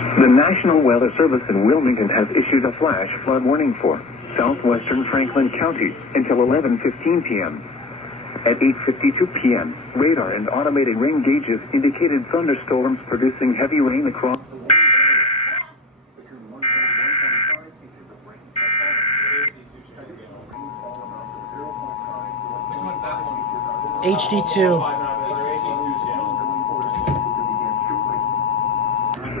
The National Weather Service in Wilmington has issued a flash flood warning for southwestern Franklin County until 11:15 p.m. At 8:52 p.m., radar and automated rain gauges indicated thunderstorms producing heavy rain across the warm area. HD2.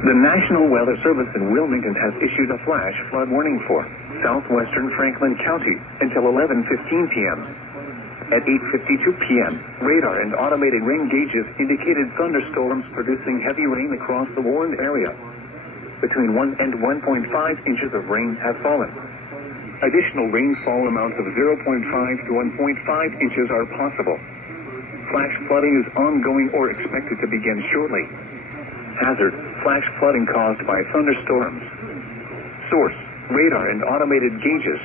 The National Weather Service in Wilmington has issued a flash flood warning for southwestern Franklin County until 11:15 p.m. At 8:52 p.m., radar and automated rain gauges indicated thunderstorms producing heavy rain across the warned area. Between 1 and 1.5 inches of rain have fallen. Additional rainfall amounts of 0.5 to 1.5 inches are possible. Flash flooding is ongoing or expected to begin shortly. Hazard: flash flooding caused by thunderstorms. Source: radar and automated gauges.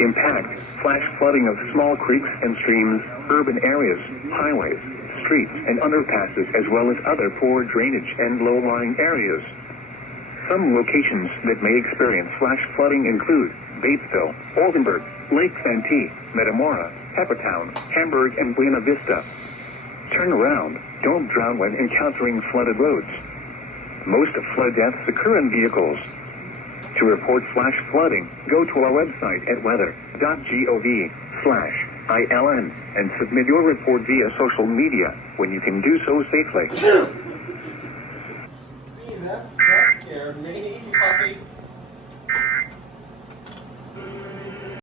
Impact: flash flooding of small creeks and streams, urban areas, highways, streets, and underpasses, as well as other poor drainage and low-lying areas. Some locations that may experience flash flooding include Batesville, Oldenburg, Lake Santee, Metamora, Peppertown, Hamburg, and Buena Vista. Turn around. Don't drown when encountering flooded roads. Most flood deaths occur in vehicles. To report flash flooding, go to our website at weather.gov/ILN and submit your report via social media when you can do so safely. Jeez, that scared me. Sorry.